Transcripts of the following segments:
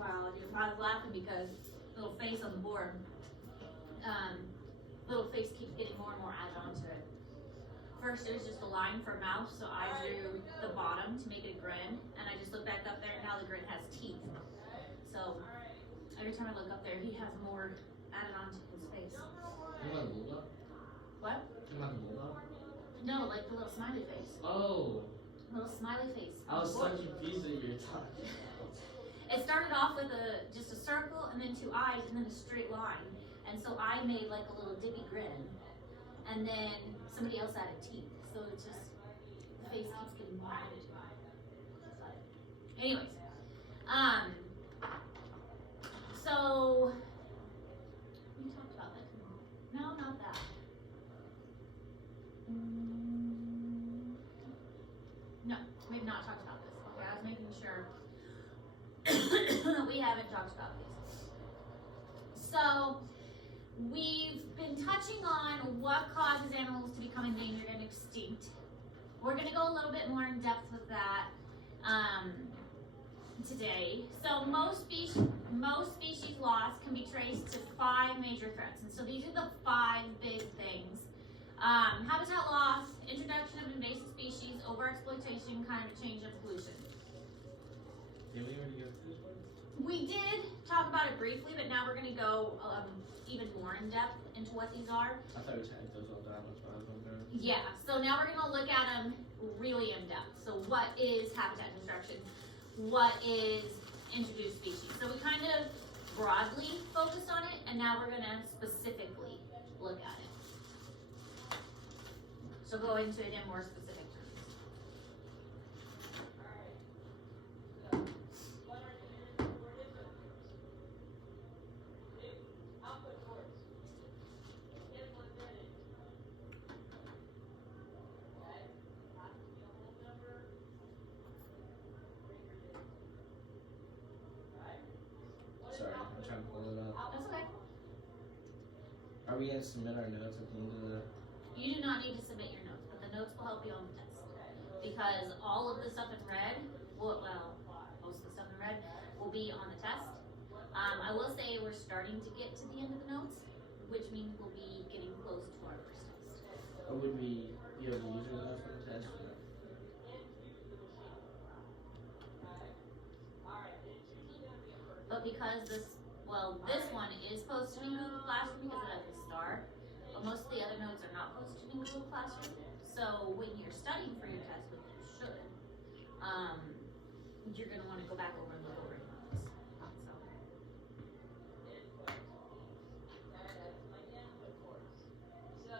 biology. I was laughing because little face on the board, little face keeps getting more and more added onto it. First it was just a line for mouth, so I drew the bottom to make it a grin, and I just looked back up there, and now the grin has teeth. So every time I look up there, he has more added onto his face. What? No, like the little smiley face. Oh. Little smiley face. I was so confused that you were talking. It started off with just a circle and then 2 eyes and then a straight line. And so I made like a little dippy grin. And then somebody else added teeth. So it's just, the face keeps getting more added to it. Anyways. So, we talked about that. No, not that. No, we've not talked about this. Okay, I was making sure that we haven't talked about these. So, we've been touching on what causes animals to become endangered and extinct. We're going to go a little bit more in depth with that today. So, most species loss can be traced to 5 major threats. And so, these are the 5 big things. Habitat loss, introduction of invasive species, overexploitation, climate change, and pollution. Did we already go through this one? We did talk about it briefly, but now we're going to go even more in depth into what these are. I thought we had those all down. That's why I was wondering. Yeah, so now we're going to look at them really in depth. So what is habitat destruction? What is introduced species? So we kind of broadly focused on it, and now we're going to specifically look at it. So go into it in more specific terms. Sorry, I'm trying to pull it up. That's okay. Are we going to submit our notes at the end of the... You do not need to submit your notes, but the notes will help you on the test. Because all of the stuff in red, well, most of the stuff in red will be on the test. I will say we're starting to get to the end of the notes, which means we'll be getting close to our first test. Or would we be able to use your notes for the test? But because this one is posted in Google Classroom because it has a star, but most of the other notes are not posted in Google Classroom. So when you're studying for your test, which you should, you're going to want to go back over and look over your notes. So.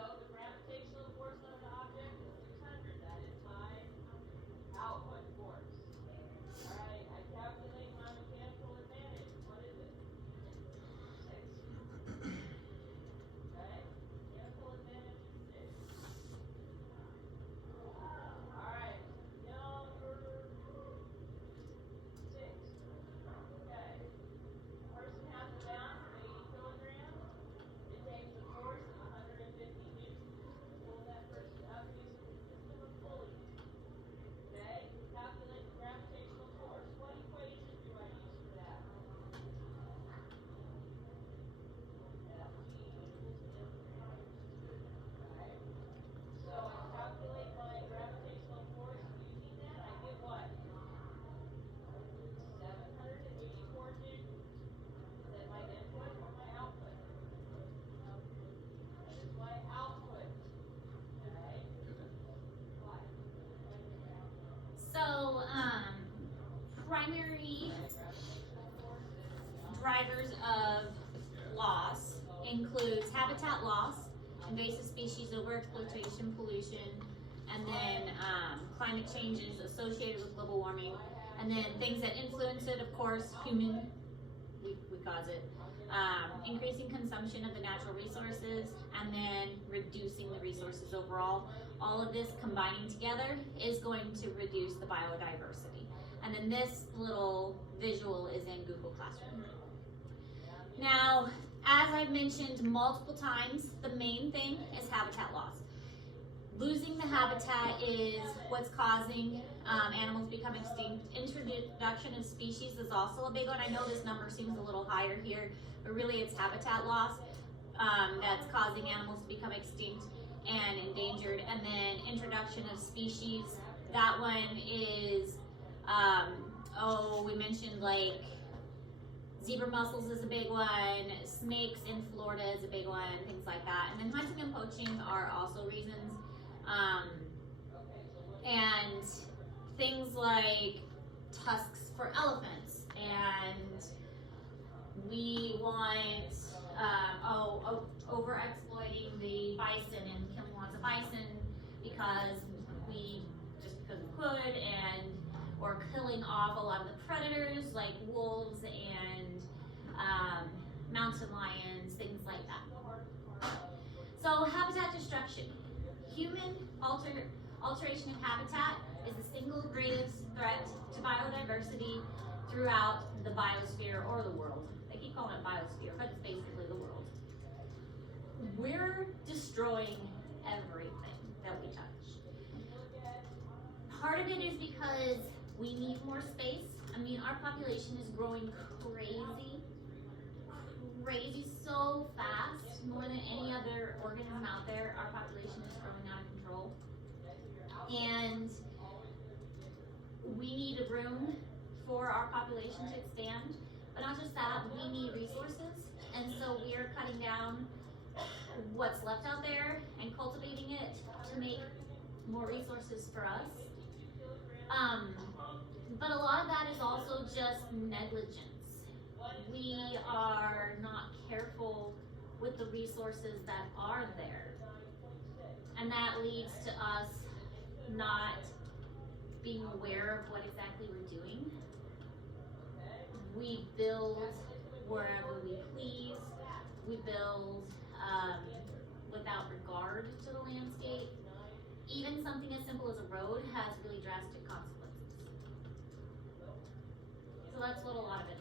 So, primary drivers of loss includes habitat loss, invasive species overexploitation, pollution, and then climate changes associated with global warming, and then things that influence it, of course, human, we cause it, increasing consumption of the natural resources, and then reducing the resources overall. All of this combining together is going to reduce the biodiversity. And then this little visual is in Google Classroom. Now, as I've mentioned multiple times, the main thing is habitat loss. losing the habitat is what's causing animals to become extinct. Introduction of species is also a big one. I know this number seems a little higher here, but really it's habitat loss that's causing animals to become extinct and endangered. And then introduction of species, that one is, we mentioned like zebra mussels is a big one, snakes in Florida is a big one, things like that. And then hunting and poaching are also reasons. And things like tusks for elephants, and we want, over exploiting the bison and killing lots of bison because we could, and or killing off a lot of the predators like wolves and mountain lions, things like that. So habitat destruction. Human alteration of habitat is the single greatest threat to biodiversity throughout the biosphere or the world. They keep calling it biosphere, but it's basically the world. We're destroying everything that we touch. Part of it is because we need more space. I mean, our population is growing crazy so fast, more than any other organism out there. Our population is growing out of control. And we need room for our population to expand, but not just that, we need resources. And so we are cutting down what's left out there and cultivating it to make more resources for us. But a lot of that is also just negligence. We are not careful with the resources that are there. And that leads to us not being aware of what exactly we're doing. We build wherever we please. We build without regard to the landscape. Even something as simple as a road has really drastic consequences. So that's what a lot of it is.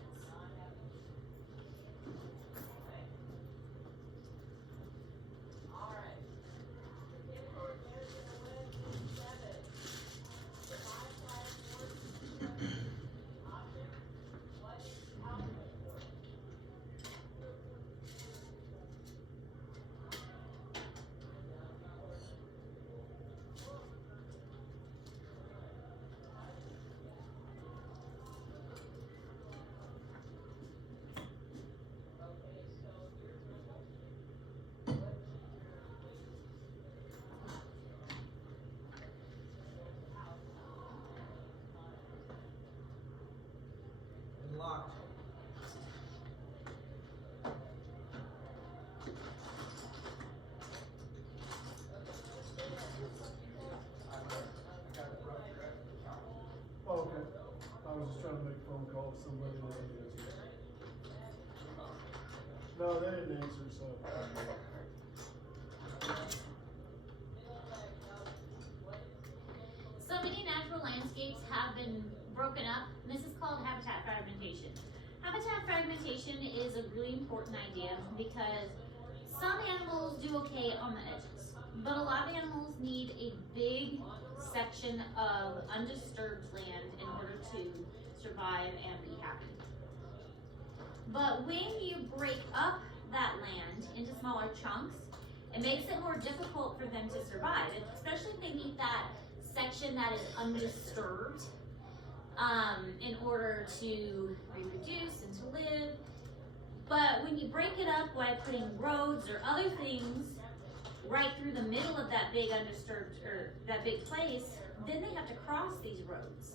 Locked. Oh, okay. I was just trying to make a phone call to somebody that didn't answer. No, they didn't answer, so. So many natural landscapes have been broken up, and this is called habitat fragmentation. Habitat fragmentation is a really important idea because some animals do okay on the edges, but a lot of animals need a big section of undisturbed land in order to survive and be happy. But when you break up that land into smaller chunks, it makes it more difficult for them to survive, especially if they need that section that is undisturbed in order to reproduce and to live. But when you break it up by putting roads or other things right through the middle of that big undisturbed, or that big place, then they have to cross these roads.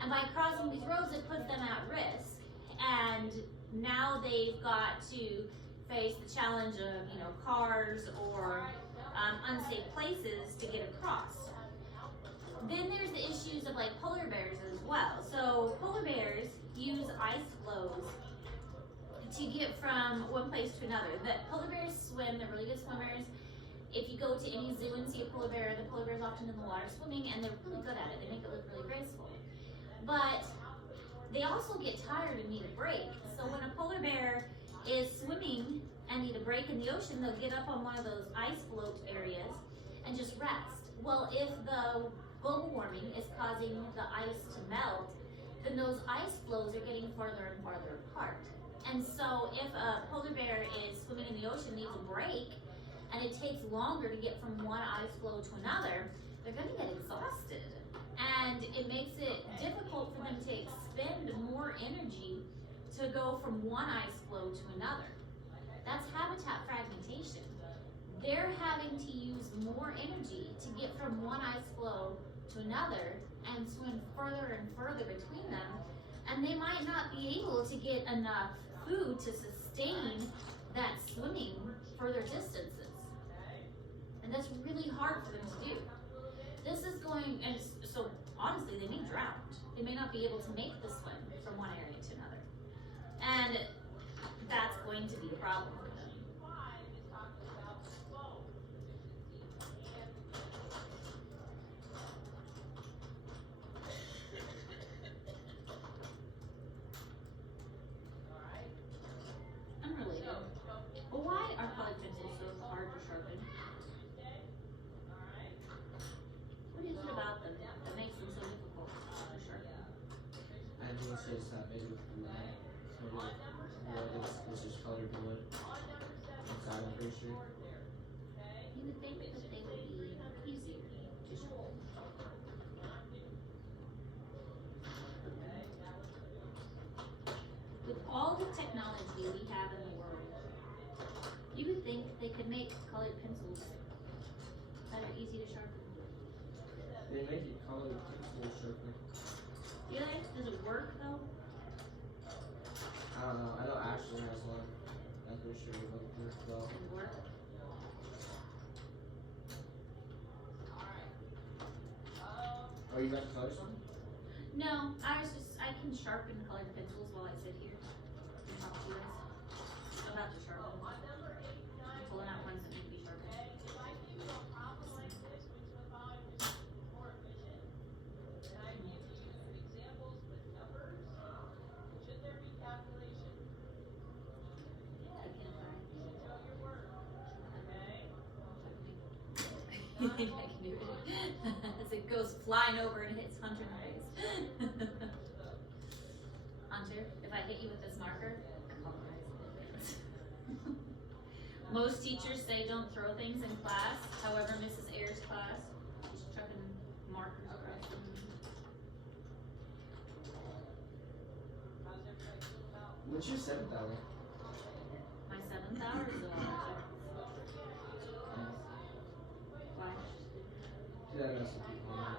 And by crossing these roads, it puts them at risk. And now they've got to face the challenge of, cars or unsafe places to get across. Then there's the issues of like polar bears as well. So polar bears use ice flows to get from one place to another. The polar bears swim, they're really good swimmers. If you go to any zoo and see a polar bear, the polar bear is often in the water swimming, and they're really good at it. They make it look really graceful. But they also get tired and need a break. So when a polar bear is swimming and need a break in the ocean, they'll get up on one of those ice float areas and just rest. Well, if the global warming is causing the ice to melt, then those ice floes are getting farther and farther apart. And so if a polar bear is swimming in the ocean, needs a break, and it takes longer to get from one ice floe to another, they're gonna get exhausted. And it makes it difficult for them to expend more energy to go from one ice floe to another. That's habitat fragmentation. They're having to use more energy to get from one ice floe to another and swim further and further between them, and they might not be able to get enough food to sustain that swimming further distances. And that's really hard for them to do. This is going, and so honestly, they may drown. They may not be able to make the swim from one area to another. And that's going to be a problem for them. Unrelated. But why are colored pencils so hard to sharpen? What is it about them that makes them so difficult to sharpen? I think it's just not made with wood. So wood is just colored wood. Inside, I'm pretty sure. You would think that they would be easier to sharpen. With all the technology we have in the world, you would think they could make colored pencils that are easy to sharpen. They make it colored pencil sharper. Do they? Does it work though? I don't know. I know Ashley has one. I'm pretty sure it would work well. Does it work? Are you about to color some? No, I can sharpen colored pencils while I sit here and talk to you guys. I'm about to sharpen. I'm pulling out ones that need to be sharpened. I can do it. As it goes flying over and hits Hunter in the face. Hunter, if I hit you with this marker, apologize in advance. Most teachers say don't throw things in class. However, Mrs. Ayers' class, she's chucking markers across the room. What's your 7th hour? My 7th hour is why? Because I know some people know.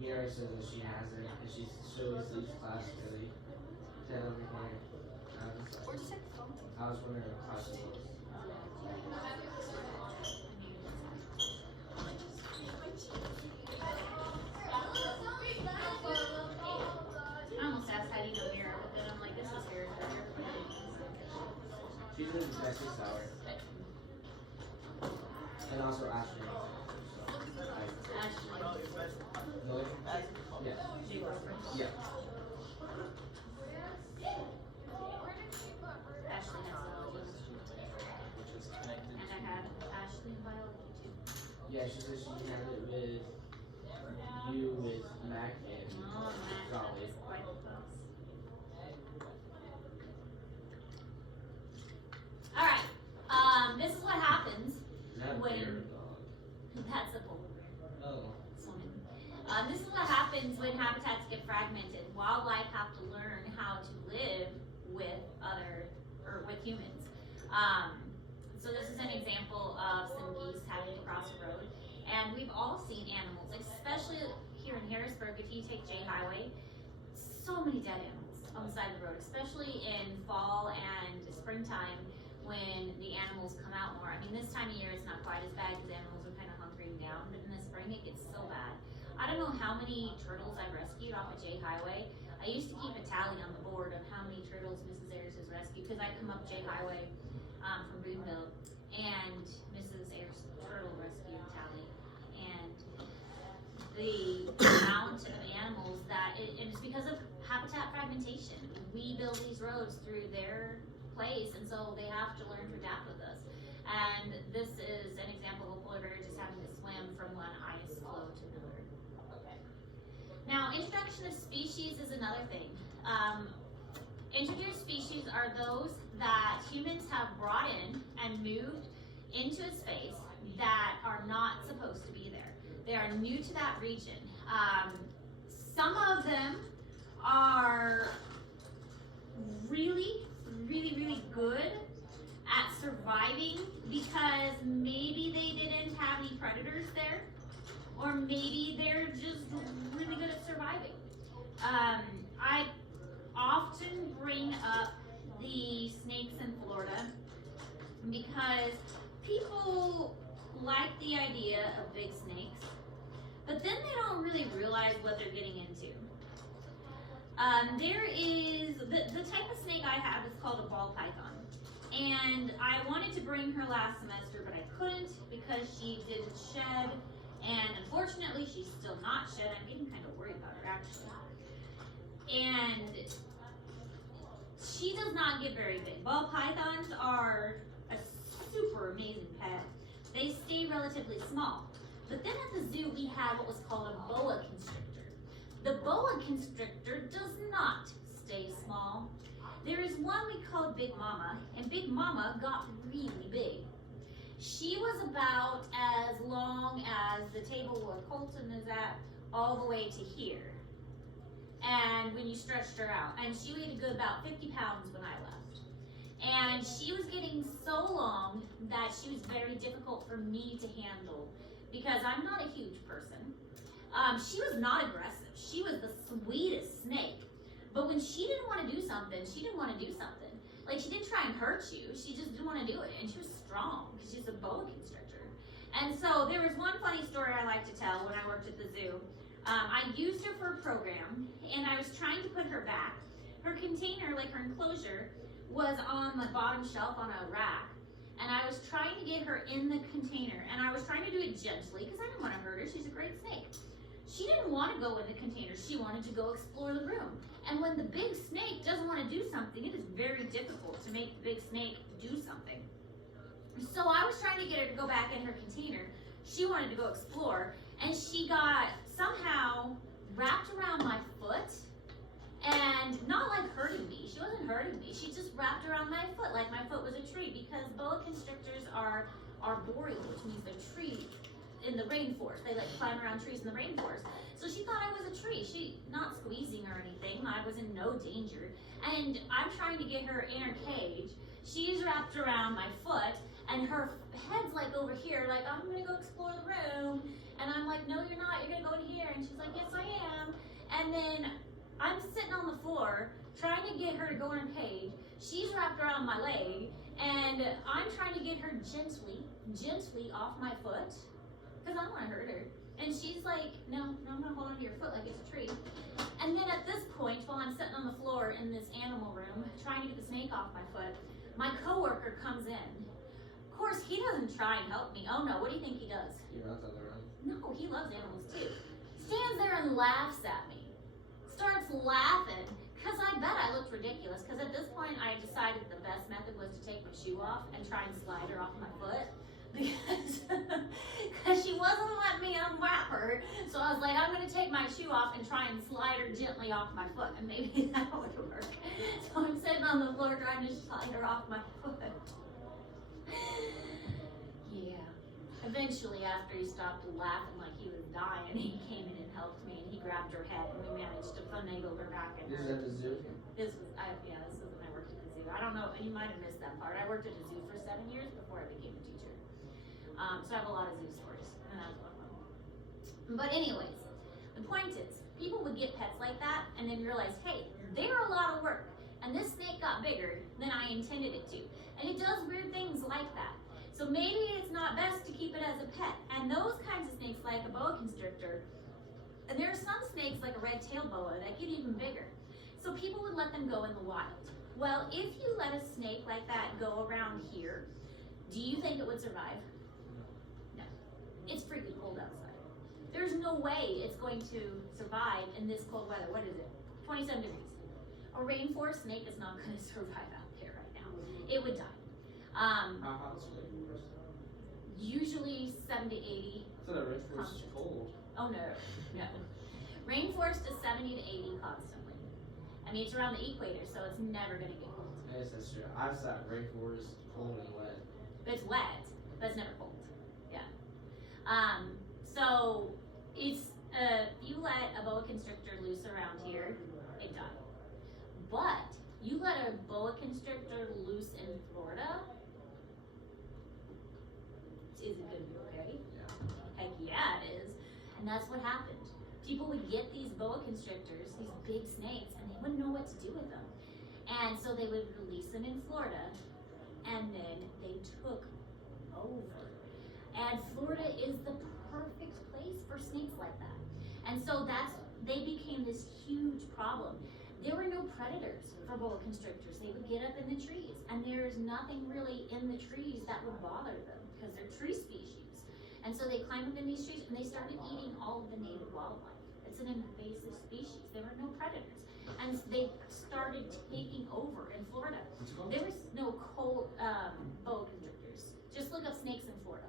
Mira says that she has it, and she always leaves class early. Then over here, Where'd you take the phone? I was wondering what class it was. I almost asked Heidi to mirror, but then I'm like, this is Harris Burger. She's in the 6th hour. And also Ashley. Ashley. Miller? Yeah. Jay Roper. Yeah. Ashley has biology. Which is connected And I had Ashley in biology too. Yeah, she said she had it with you, with Mac, and Oh, man, that Dolly. is quite the class. Alright, this is what happens. Is that a When- bear or dog? That's a polar bear. Oh. Swimming. This is what happens when habitats get fragmented. Wildlife have to learn how to live with with humans. So this is an example of some geese having to cross a road. And we've all seen animals, especially here in Harrisburg, if you take J Highway, so many dead animals on the side of the road, especially in fall and springtime when the animals come out more. I mean, this time of year it's not quite as bad because animals are kind of hunkering down, but in the spring it gets so bad. I don't know how many turtles I've rescued off of J Highway. I used to keep a tally on the board of how many turtles Mrs. Ayers has rescued because I come up J Highway from Boonville, and Mrs. Ayers' turtle rescue tally, and the amount of animals that and it's because of habitat fragmentation. We build these roads through their place, and so they have to learn to adapt with us. And this is an example of a polar bear just having to swim swim from one ice flow to another. Now, introduction of species is another thing. Introduced species are those that humans have brought in and moved into a space that are not supposed to be there. They are new to that region. Some of them are really, really, really good at surviving because maybe they didn't have any predators there, or maybe they're just really good at surviving. I often bring up the snakes in Florida because people like the idea of big snakes, but then they don't really realize what they're getting into. There is, the type of snake I have is called a ball python. And I wanted to bring her last semester, but I couldn't because she didn't shed. And unfortunately, she's still not shed. I'm getting kind of worried about her, actually. And she does not get very big. Ball pythons are a super amazing pet. They stay relatively small. But then at the zoo, we had what was called a boa constrictor. The boa constrictor does not stay small. There is one we called Big Mama, and Big Mama got really big. She was about as long as the table where Colton is at, all the way to here. And when you stretched her out, and she weighed a good about 50 pounds when I left. And she was getting so long that she was very difficult for me to handle because I'm not a huge person. She was not aggressive. She was the sweetest snake. But when she didn't want to do something, she didn't want to do something. Like, she didn't try and hurt you. She just didn't want to do it. And she was strong because she's a boa constrictor. And so there was one funny story I like to tell when I worked at the zoo. I used her for a program, and I was trying to put her back. Her container, like her enclosure, was on the bottom shelf on a rack. And I was trying to get her in the container, and I was trying to do it gently because I didn't want to hurt her. She's a great snake. She didn't want to go in the container. She wanted to go explore the room. And when the big snake doesn't want to do something, it is very difficult to make the big snake do something. So I was trying to get her to go back in her container. She wanted to go explore, and she got somehow wrapped around my foot, and not like hurting me. She wasn't hurting me. She just wrapped around my foot like my foot was a tree, because boa constrictors are arboreal, which means they're trees in the rainforest. They like climb around trees in the rainforest. So she thought I was a tree. She not squeezing or anything. I was in no danger. And I'm trying to get her in her cage. She's wrapped around my foot, and her head's like over here, like, I'm gonna go explore the room. And I'm like, no, you're not. You're gonna go in here. And she's like, yes, I am. And then I'm sitting on the floor trying to get her to go in her cage. She's wrapped around my leg, and I'm trying to get her gently off my foot, because I don't want to hurt her. And she's like, no, I'm gonna hold onto your foot like it's a tree. And then at this point, while I'm sitting on the floor in this animal room, trying to get the snake off my foot, my coworker comes in. Of course, he doesn't try and help me. Oh no, what do you think he does? He runs on the run. No, he loves animals too. Stands there and laughs at me. Starts laughing, because I bet I looked ridiculous, because at this point I decided the best method was to take my shoe off and try and slide her off my foot. Because she wasn't letting me unwrap her. So I was like, I'm going to take my shoe off and try and slide her gently off my foot, and maybe that would work. So I'm sitting on the floor trying to slide her off my foot. Yeah. Eventually, after he stopped laughing like he was dying, he came in and helped me, and he grabbed her head, and we managed to finagle her back in This is her. at the zoo? This was when I worked at the zoo. I don't know, you might have missed that part. I worked at a zoo for 7 years before I became a teacher. So I have a lot of zoo stories, and that's one of them. But anyways, the point is, people would get pets like that and then realize, hey, they're a lot of work, and this snake got bigger than I intended it to. And it does weird things like that. So maybe it's not best to keep it as a pet. And those kinds of snakes, like a boa constrictor, and there are some snakes like a red-tailed boa that get even bigger. So people would let them go in the wild. Well, if you let a snake like that go around here, do you think it would survive? No. It's freaking cold outside. There's no way it's going to survive in this cold weather. What is it? 27 degrees. A rainforest snake is not going to survive out there right now. It would die. How hot is it? Usually 70 to 80 So that rainforest is cold. Oh no, no. Rainforest is 70 to 80 constantly. I mean, it's around the equator, so it's never gonna get cold. Yes, that's true. I've sat rainforest cold and wet. It's wet, but it's never cold. Yeah. So it's if you let a boa constrictor loose around here, it died. But you let a boa constrictor loose in Florida, is it gonna be okay? Yeah. Heck yeah, it is. And that's what happened. People would get these boa constrictors, these big snakes, and they wouldn't know what to do with them. And so they would release them in Florida, and then they took over. And Florida is the perfect place for snakes like that. And so they became this huge problem. There were no predators for boa constrictors. They would get up in the trees, and there's nothing really in the trees that would bother them because they're tree species. And so they climbed up in these trees, and they started eating all of the native wildlife. It's an invasive species. There were no predators. And they started taking over in Florida. What's it called? There was no cold boa constrictors. Just look up snakes in Florida.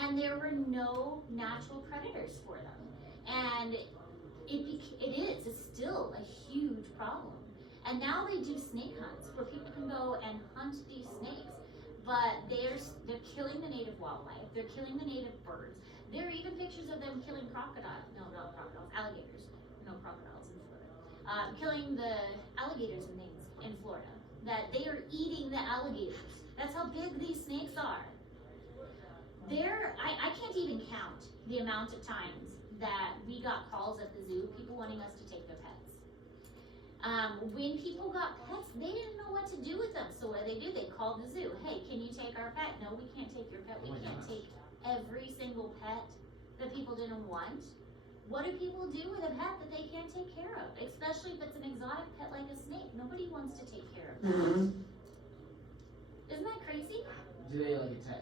And there were no natural predators for them. And it's still a huge problem. And now they do snake hunts where people can go and hunt these snakes. But they're killing the native wildlife. They're killing the native birds. There are even pictures of them killing crocodiles. No, not crocodiles, alligators. No crocodiles in Florida. Killing the alligators and things in Florida. That they are eating the alligators. That's how big these snakes are. I can't even count the amount of times that we got calls at the zoo, people wanting us to take their pets. When people got pets, they didn't know what to do with them. So what do? They called the zoo. Hey, can you take our pet? No, we can't take your pet. We can't take every single pet that people didn't want. What do people do with a pet that they can't take care of? Especially if it's an exotic pet like a snake. Nobody wants to take care of that. Isn't that crazy? Do they attack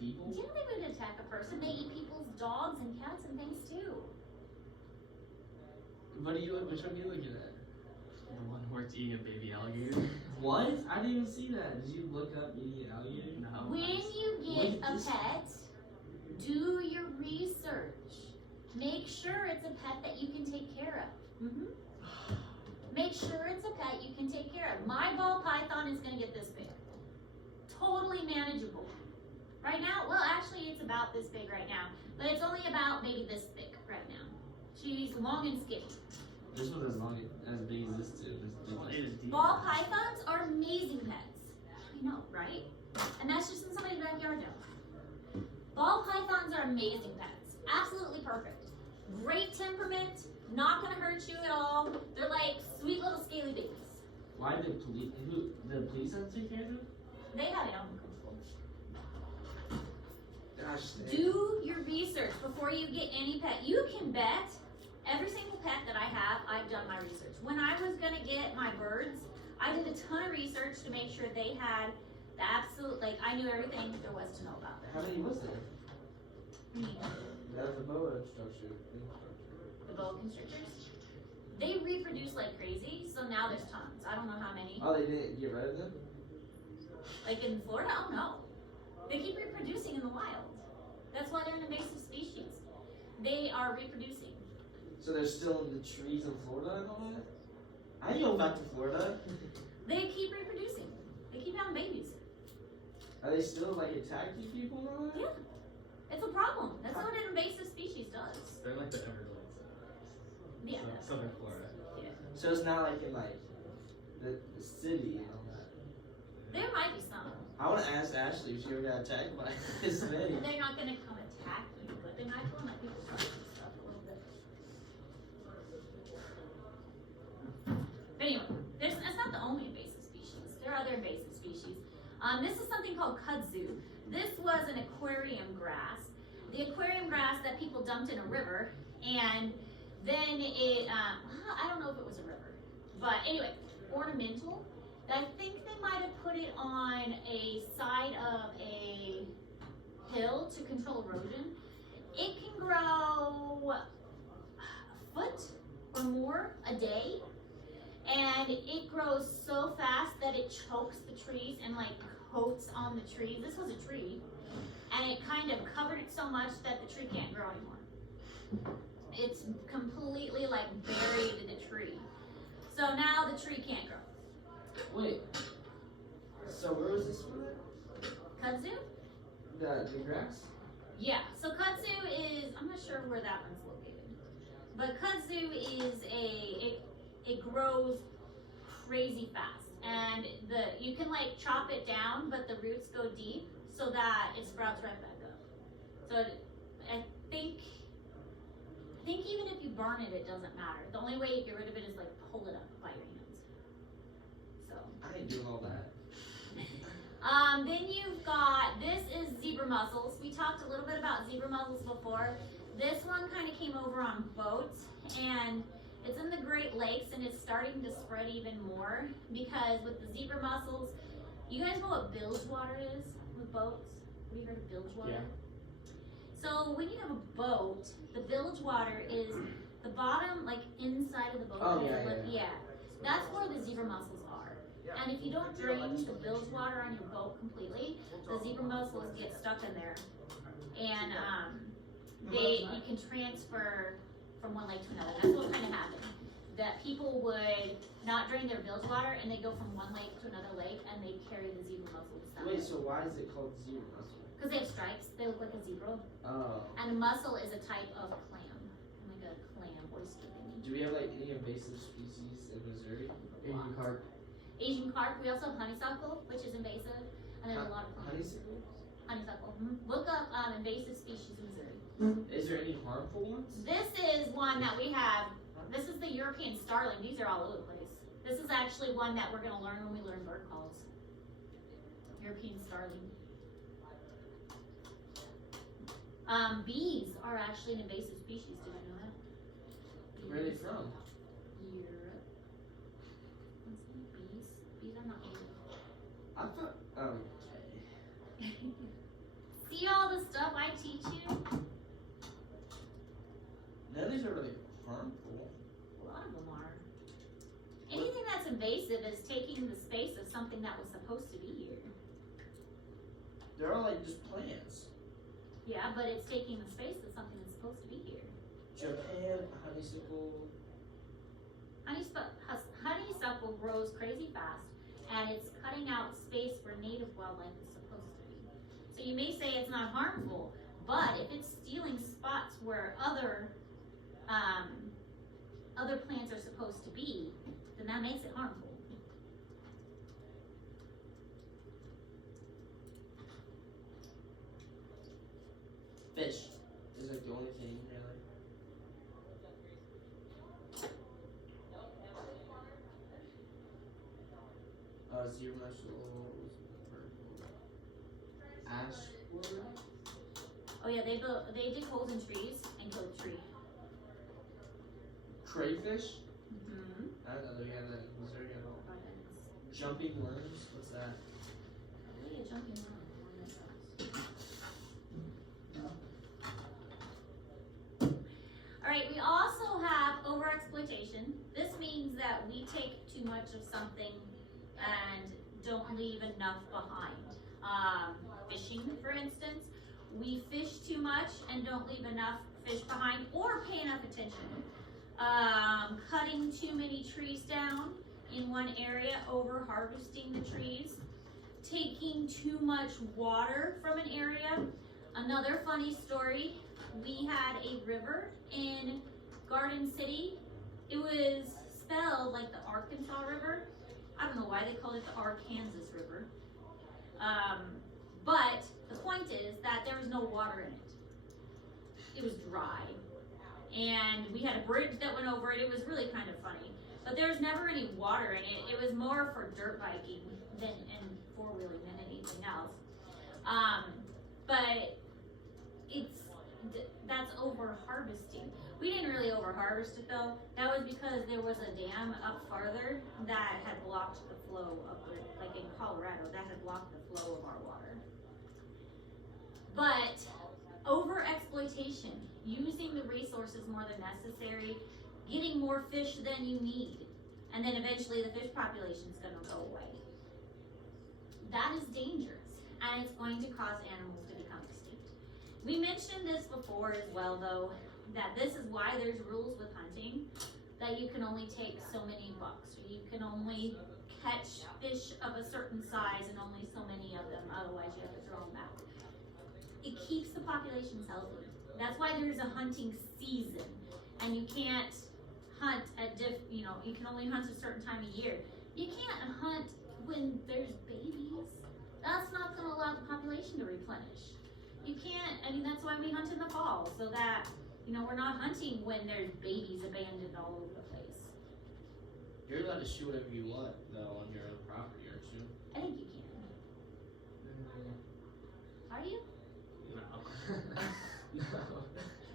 people? Yeah, they would attack a person. They eat people's dogs and cats and things too. Which one are you looking at? The one where it's eating a baby alligator. What? I didn't even see that. Did you look up eating an alligator? No. When you get a pet, do your research. Make sure it's a pet that you can take care of. Make sure it's a pet you can take care of. My ball python is gonna get this big. Totally manageable. Right now, well actually it's about this big right now, but it's only about maybe this thick right now. She's long and skinny. This one as big as this too. Well, it is deep. Ball pythons are amazing pets. I know, right? And that's just in somebody's backyard now. Ball pythons are amazing pets. Absolutely perfect. Great temperament, not gonna hurt you at all. They're like sweet little scaly babies. Why did the police have to take care of them? They have animal control. Gosh, Do your research before you get any pet. You can bet every single pet that I have, I've done my research. When I was gonna get my birds, I did a ton of research to make sure they had the absolute, I knew everything there was to know about them. How many was there? Me. That's the boa structure. The boa constrictors. They reproduce like crazy, so now there's tons. I don't know how many. Oh, they didn't get rid of them? Like in Florida, oh no. They keep reproducing in the wild. That's why they're an invasive species. They are reproducing. So they're still in the trees in Florida and all that? I ain't going back to Florida. They keep reproducing. They keep having babies. Are they still attacking people and all that? Yeah. It's a problem. That's what an invasive species does. They're like the Everglades. Yeah. Southern Florida. So it's not like in the city and all that. There might be some. I want to ask Ashley if she ever got attacked by a snake. They're not gonna come attack you, but they might go and let people touch and stuff a little bit. But anyway, that's not the only invasive species. There are other invasive species. This is something called kudzu. This was an aquarium grass. The aquarium grass that people dumped in a river, and then it, I don't know if it was a river, but anyway, ornamental. I think they might have put it on a side of a hill to control erosion. It can grow a foot or more a day, and it grows so fast that it chokes the trees and coats on the tree. This was a tree, and it kind of covered it so much that the tree can't grow anymore. It's completely like buried the tree. So now the tree can't grow. Wait. So where was this one at? Kudzu? The grass? Yeah. So kudzu is, I'm not sure where that one's located, but kudzu is it grows crazy fast, and you can like chop it down, but the roots go deep so that it sprouts right back up. So I think even if you burn it, it doesn't matter. The only way you get rid of it is like pull it up by your hands. So. I ain't doing all that. Then you've got, this is zebra mussels. We talked a little bit about zebra mussels before. This one kind of came over on boats, and it's in the Great Lakes, and it's starting to spread even more because with the zebra mussels, you guys know what bilge water is with boats? Have you heard of bilge water? Yeah. So when you have a boat, the bilge water is the bottom, like inside of the boat. Oh, has a yeah. yeah. That's where the zebra mussels are. And if you don't drain the bilge water on your boat completely, the zebra mussels get stuck in there, and you can transfer from one lake to another. That's what kind of happened. That people would not drain their bilge water, and they go from one lake to another lake, and they carry the zebra mussels down. Wait, so why is it called zebra mussel? Because they have stripes. They look like a zebra. Oh. And a mussel is a type of clam, like a clam oyster thingy. Do we have like any invasive species in Missouri? Asian carp. Asian carp. We also have honeysuckle, which is invasive, and there's a lot of clams. Honeysuckle? Honeysuckle. Look up invasive species in Missouri. Is there any harmful ones? This is one that we have. This is the European starling. These are all over the place. This is actually one that we're going to learn when we learn bird calls. European starling. Bees are actually an invasive species. Did you know that? Where are they from? Europe. Let's see, bees. Bees are not native. I thought. Okay. See all the stuff I teach you? None of these are really harmful. A lot of them are. Anything that's invasive is taking the space of something that was supposed to be here. They're all like just plants. Yeah, but it's taking the space of something that's supposed to be here. Japan, honeysuckle. Honeysuckle grows crazy fast, and it's cutting out space where native wildlife is supposed to be. So you may say it's not harmful, but if it's stealing spots where other plants are supposed to be, then that makes it harmful. Fish is like the only thing really. Zebra mussels, ashwood. Oh yeah, they dig holes in trees and kill the tree. Crayfish. Mm-hmm. I don't know. We have that in Missouri at all. Jumping worms. What's that? Probably a jumping worm. Alright, we also have overexploitation. This means that we take too much of something and don't leave enough behind. Fishing, for instance, we fish too much and don't leave enough fish behind or pay enough attention. Cutting too many trees down in one area, over harvesting the trees, taking too much water from an area. Another funny story, we had a river in Garden City. It was spelled like the Arkansas River. I don't know why they called it the Arkansas River. But the point is that there was no water in it. It was dry. And we had a bridge that went over it. It was really kind of funny. But there's never any water in it. It was more for dirt biking and four-wheeling than anything else. But that's over harvesting. We didn't really over harvest it though. That was because there was a dam up farther that had blocked the flow of the, like in Colorado, that had blocked the flow of our water. But over exploitation, using the resources more than necessary, getting more fish than you need, and then eventually the fish population is going to go away. that is dangerous, and it's going to cause animals to become extinct. We mentioned this before as well, though, that this is why there's rules with hunting, that you can only take so many bucks, or you can only catch fish of a certain size and only so many of them, otherwise you have to throw them back. It keeps the populations healthy. That's why there's a hunting season, and you can't hunt at you can only hunt a certain time of year. You can't hunt when there's babies. That's not gonna allow the population to replenish. You can't, that's why we hunt in the fall, so that, we're not hunting when there's babies abandoned all over the place. You're allowed to shoot whatever you want, though, on your own property, aren't you? I think you can. Are you? No. No.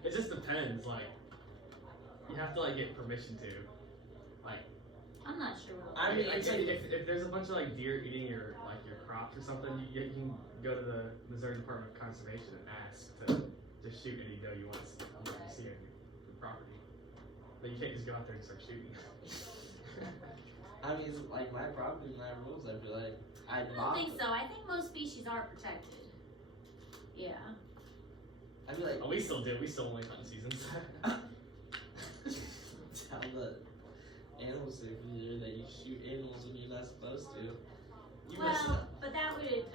It just depends. Like, you have to like get permission to. Like, I'm not sure. I mean, it's like if there's a bunch of like deer eating your crops or something, you can go to the Missouri Department of Conservation and ask to just shoot any doe you want to see on your property. But you can't just go out there and start shooting. I mean, it's like my property, my rules. I feel like I don't think so. I think most species are protected. Yeah. I feel like Oh, we still do. We still only hunt seasons. tell the animal supervisor that you shoot animals when you're not supposed to. You messed Well, up. but that would,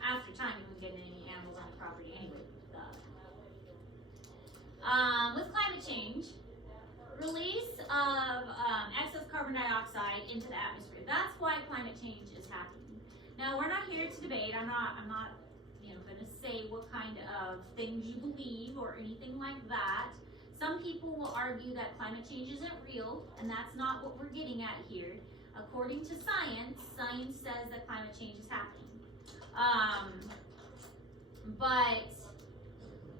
after time, you wouldn't get any animals on the property anyway. With climate change, release of excess carbon dioxide into the atmosphere. That's why climate change is happening. Now, we're not here to debate. I'm not going to say what kind of things you believe or anything like that. Some people will argue that climate change isn't real, and that's not what we're getting at here. According to science says that climate change is happening. But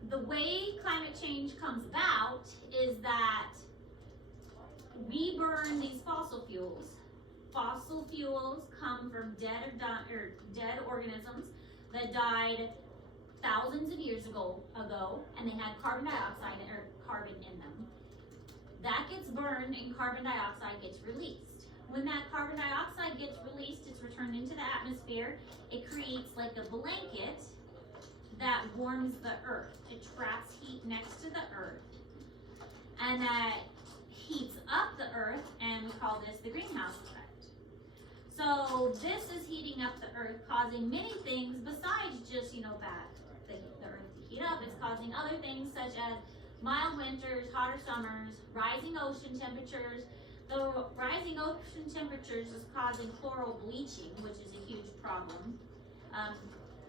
the way climate change comes about is that we burn these fossil fuels. Fossil fuels come from dead organisms that died thousands of years ago, and they had carbon dioxide or carbon in them. That gets burned and carbon dioxide gets released. When that carbon dioxide gets released, it's returned into the atmosphere. It creates like a blanket that warms the earth. It traps heat next to the earth, and that heats up the earth, and we call this the greenhouse effect. So this is heating up the earth, causing many things besides just, the earth to heat up. It's causing other things such as mild winters, hotter summers, rising ocean temperatures. The rising ocean temperatures is causing coral bleaching, which is a huge problem.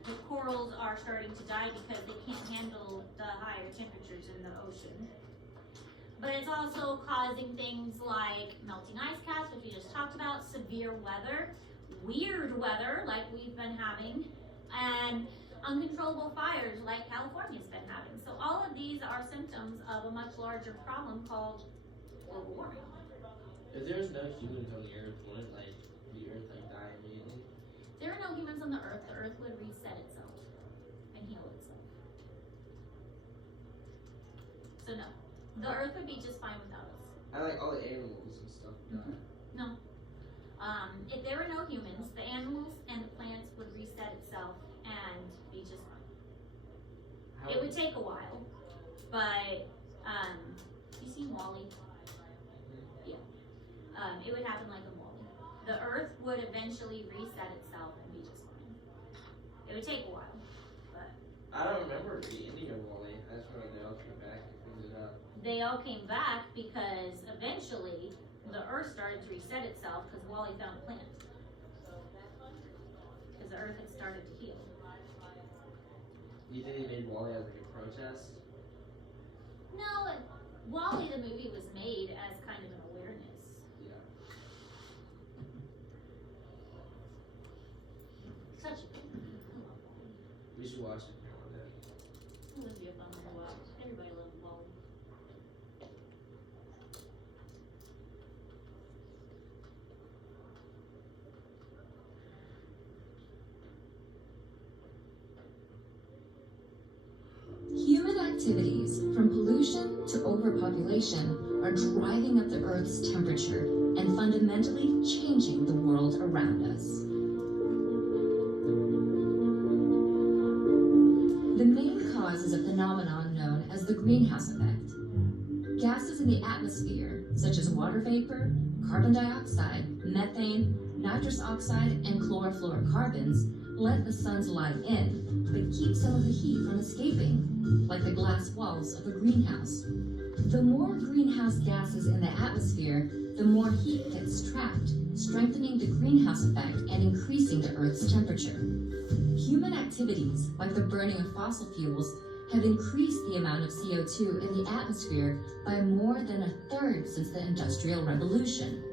The corals are starting to die because they can't handle the higher temperatures in the ocean. But it's also causing things like melting ice caps, which we just talked about, severe weather, weird weather like we've been having, and uncontrollable fires like California's been having. So all of these are symptoms of a much larger problem called global warming. If there was no humans on the earth, wouldn't the earth die immediately? If there are no humans on the earth would reset itself and heal itself. So no, the earth would be just fine without us. I like all the animals and stuff. No. If there were no humans, the animals and the plants would reset itself and be just fine. It would take a while, but you seen WALL-E? Yeah. It would happen like a WALL-E. The earth would eventually reset itself and be just fine. It would take a while, but I don't remember the ending of WALL-E. I just remember they all came back and cleaned it up. they all came back because eventually the earth started to reset itself because WALL-E found a plant. Because the earth had started to heal. Do you think they made WALL-E as like a protest? No, WALL-E the movie was made as kind of an awareness. Yeah. Such a good movie. I love WALL-E. We should watch it one day. It would be a fun one to watch. Everybody loves WALL-E. Human activities, from pollution to overpopulation, are driving up the Earth's temperature and fundamentally changing the world around us. greenhouse effect. Gases in the atmosphere, such as water vapor, carbon dioxide, methane, nitrous oxide, and chlorofluorocarbons, let the sun's light in, but keep some of the heat from escaping, like the glass walls of a greenhouse. The more greenhouse gases in the atmosphere, the more heat gets trapped, strengthening the greenhouse effect and increasing the Earth's temperature. Human activities, like the burning of fossil fuels, have increased the amount of CO2 in the atmosphere by more than a third since the Industrial Revolution.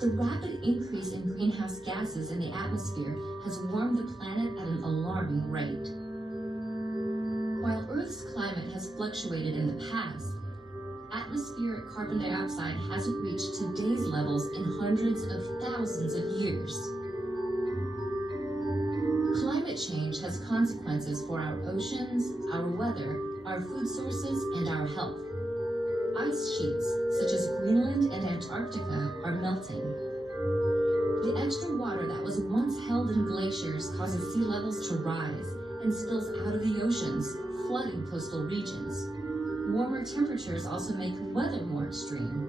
The rapid increase in greenhouse gases in the atmosphere has warmed the planet at an alarming rate. While Earth's climate has fluctuated in the past, atmospheric carbon dioxide hasn't reached today's levels in hundreds of thousands of years. Climate change has consequences for our oceans, our weather, our food sources, and our health. Ice sheets, such as Greenland and Antarctica, are melting. The extra water that was once held in glaciers causes sea levels to rise and spills out of the oceans, flooding coastal regions. Warmer temperatures also make weather more extreme.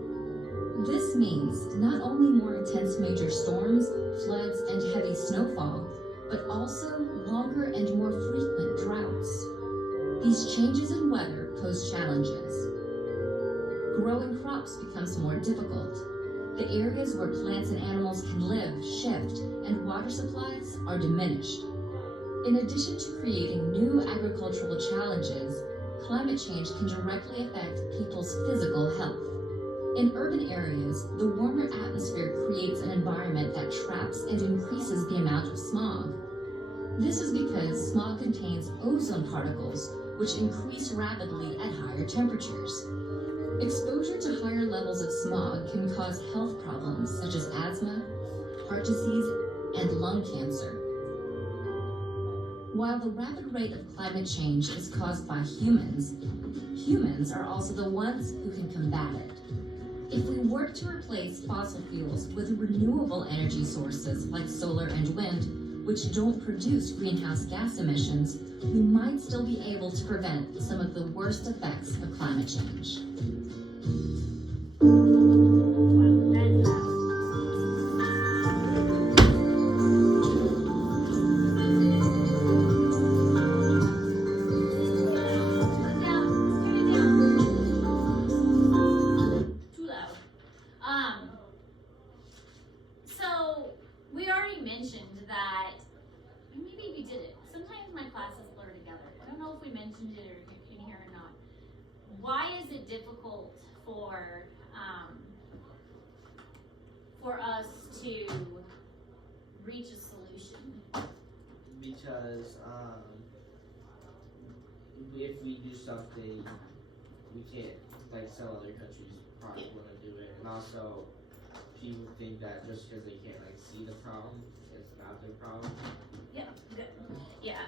This means not only more intense major storms, floods, and heavy snowfall, but also longer and more frequent droughts. These changes in weather pose challenges. Growing crops becomes more difficult. The areas where plants and animals can live shift, and water supplies are diminished. In addition to creating new agricultural challenges, climate change can directly affect people's physical health. In urban areas, the warmer atmosphere creates an environment that traps and increases the amount of smog. This is because smog contains ozone particles, which increase rapidly at higher temperatures. Exposure to higher levels of smog can cause health problems such as asthma, heart disease, and lung cancer. While the rapid rate of climate change is caused by humans, humans are also the ones who can combat it. If we work to replace fossil fuels with renewable energy sources like solar and wind, which don't produce greenhouse gas emissions, we might still be able to prevent some of the worst effects of climate change. So we already mentioned that, maybe we did it. Sometimes my classes blur together. I don't know if we mentioned it or in here or not. Why is it difficult for us to reach a solution? Because if we do something, we can't, like some other countries probably want to do it, and also people think that just because they can't like see the problem, it's not their problem. Yeah, good. Yeah.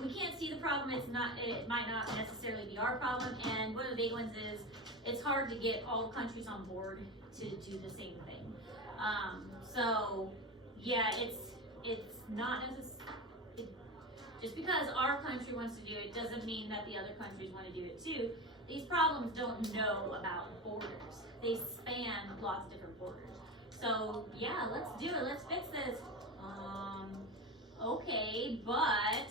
We can't see the problem. It might not necessarily be our problem. And one of the big ones is it's hard to get all the countries on board to do the same thing. So yeah, it's not necessarily, just because our country wants to do it doesn't mean that the other countries want to do it too. These problems don't know about borders. They span lots of different borders. So yeah, let's do it. Let's fix this. Okay, but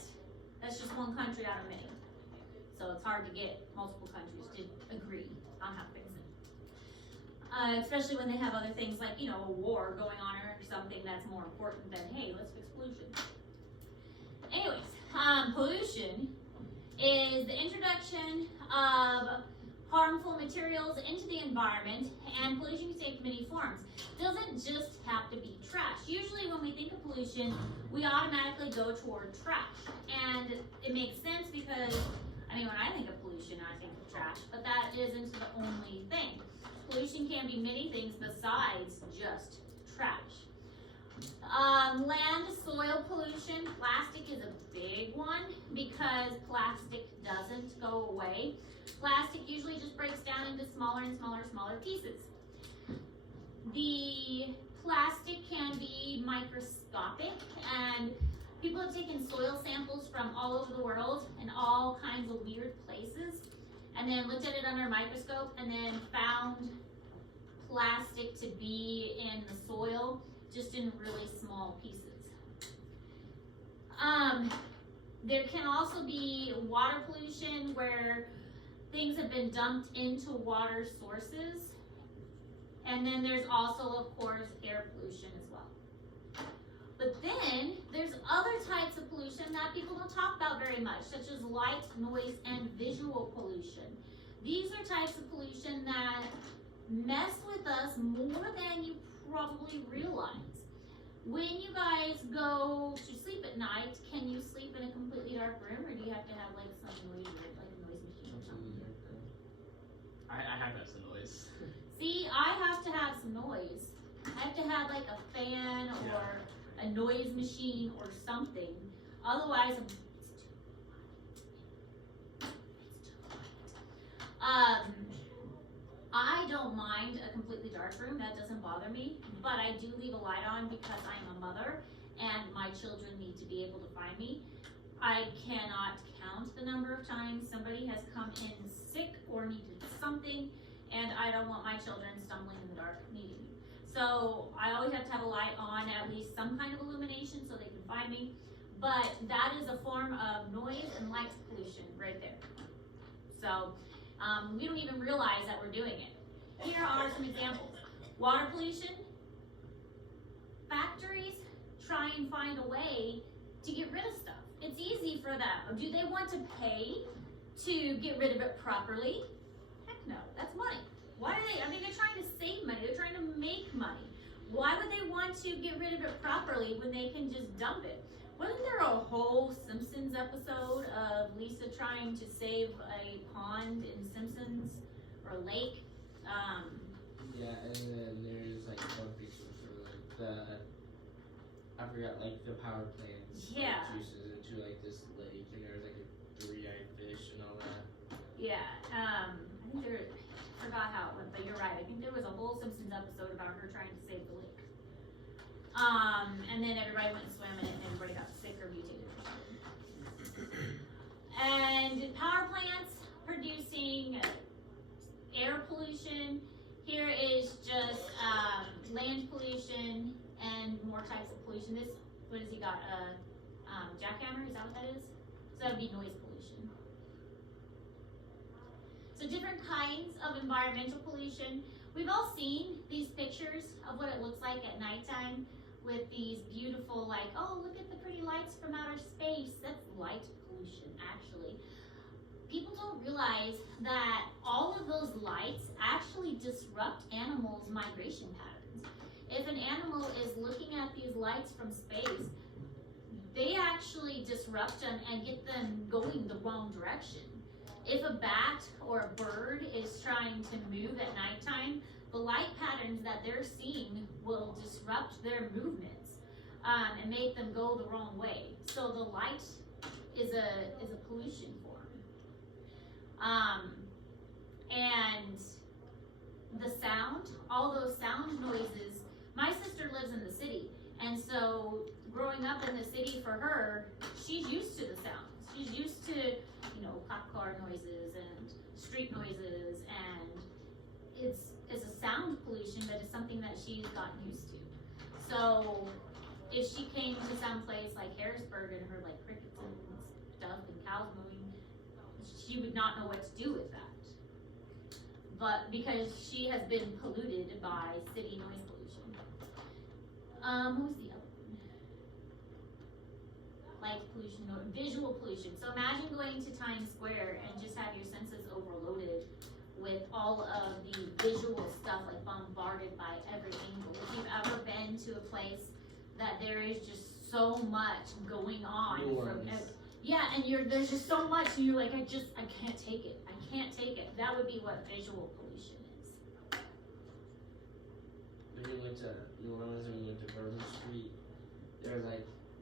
that's just one country out of many. So it's hard to get multiple countries to agree on how to fix it. Especially when they have other things like, a war going on or something that's more important than, hey, let's fix pollution. Anyways, pollution is the introduction of harmful materials into the environment, and pollution can take many forms. It doesn't just have to be trash. Usually when we think of pollution, we automatically go toward trash. And it makes sense because, when I think of pollution, I think of trash, but that isn't the only thing. Pollution can be many things besides just trash. Land, soil pollution. Plastic is a big one because plastic doesn't go away. Plastic usually just breaks down into smaller and smaller pieces. The plastic can be microscopic, and People have taken soil samples from all over the world and all kinds of weird places, and then looked at it under a microscope and then found plastic to be in the soil, just in really small pieces. There can also be water pollution where things have been dumped into water sources. And then there's also, of course, air pollution as well. But then there's other types of pollution that people don't talk about very much, such as light, noise, and visual pollution. These are types of pollution that mess with us more than you probably realize. When you guys go to sleep at night, can you sleep in a completely dark room, or do you have to have like some noise, like a noise machine or something? I have to have some noise. See, I have to have some noise. I have to have like a fan or a noise machine or something. Otherwise, it's too quiet. I don't mind a completely dark room. That doesn't bother me. But I do leave a light on because I'm a mother and my children need to be able to find me. I cannot count the number of times somebody has come in sick or needed something, and I don't want my children stumbling in the dark needing me. So I always have to have a light on, at least some kind of illumination so they can find me. But that is a form of noise and light pollution right there. So we don't even realize that we're doing it. Here are some examples. Water pollution. Factories try and find a way to get rid of stuff. It's easy for them. Do they want to pay to get rid of it properly? Heck no, that's money. Why are they, they're trying to save money, they're trying to make money. Why would they want to get rid of it properly when they can just dump it? Wasn't there a whole Simpsons episode of Lisa trying to save a pond in Simpsons, or a lake? Yeah, and then there's like one picture for like the, I forgot, like the power plants. Yeah. Juices into like this lake, and there's like a 3-eyed fish and all that. Yeah, I think I forgot how it went, but you're right. I think there was a whole Simpsons episode about her trying to save the lake. And then everybody went and swam in it and everybody got sick or mutated or something. And power plants producing air pollution. Here is just land pollution and more types of pollution. This, what has he got? Jackhammer, is that what that is? So that would be noise pollution. So different kinds of environmental pollution. We've all seen these pictures of what it looks like at nighttime with these beautiful, like, oh, look at the pretty lights from outer space. That's light pollution, actually. People don't realize that all of those lights actually disrupt animals' migration patterns. If an animal is looking at these lights from space, they actually disrupt them and get them going the wrong direction. If a bat or a bird is trying to move at nighttime, the light patterns that they're seeing will disrupt their movements and make them go the wrong way. So the light is a pollution form. And the sound, all those sound noises. My sister lives in the city, and so growing up in the city for her, she's used to the sounds. She's used to, cop car noises and street noises, and it's a sound pollution, but it's something that she's gotten used to. So if she came to some place like Harrisburg and heard like crickets and stuff and cows mooing, she would not know what to do with that. But because she has been polluted by city noise pollution. What was the other one? Light pollution, or visual pollution. So imagine going to Times Square and just have your senses overloaded with all of the visual stuff, like bombarded by every angle. If you've ever been to a place that there is just so much going on and there's just so much, and you're like, I can't take it. I can't take it. That would be what visual pollution is. When we went to Bourbon Street,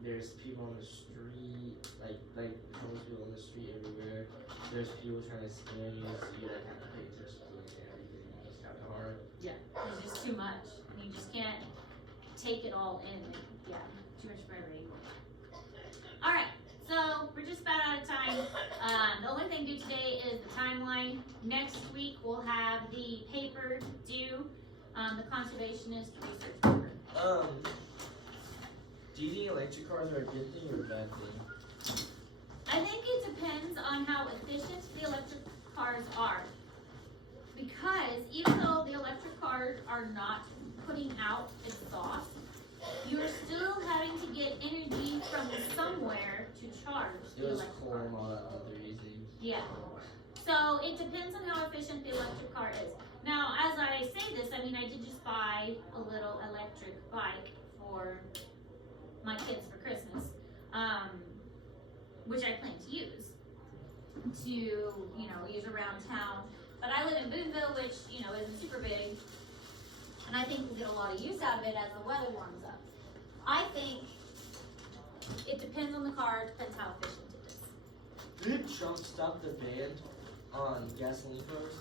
there's people on the street, like homeless people on the street everywhere. There's people trying to scam you, so you have to pay attention to it and everything. It's kind of hard. Yeah, there's just too much, and you just can't take it all in. Yeah, too much for every angle. Alright, so we're just about out of time. The only thing due today is the timeline. Next week we'll have the paper due, the conservationist research paper. Do you think electric cars are a good thing or a bad thing? I think it depends on how efficient the electric cars are. Because even though the electric cars are not putting out exhaust, you're still having to get energy from somewhere to charge It the was electric coal car. and all that other reason. Yeah. So it depends on how efficient the electric car is. Now, as I say this, I mean, I did just buy a little electric bike for my kids for Christmas, which I plan to use around town. But I live in Boonville, which, isn't super big, and I think we'll get a lot of use out of it as the weather warms up. I think it depends on the car, it depends how efficient it is. Did Trump stop the ban on gasoline cars?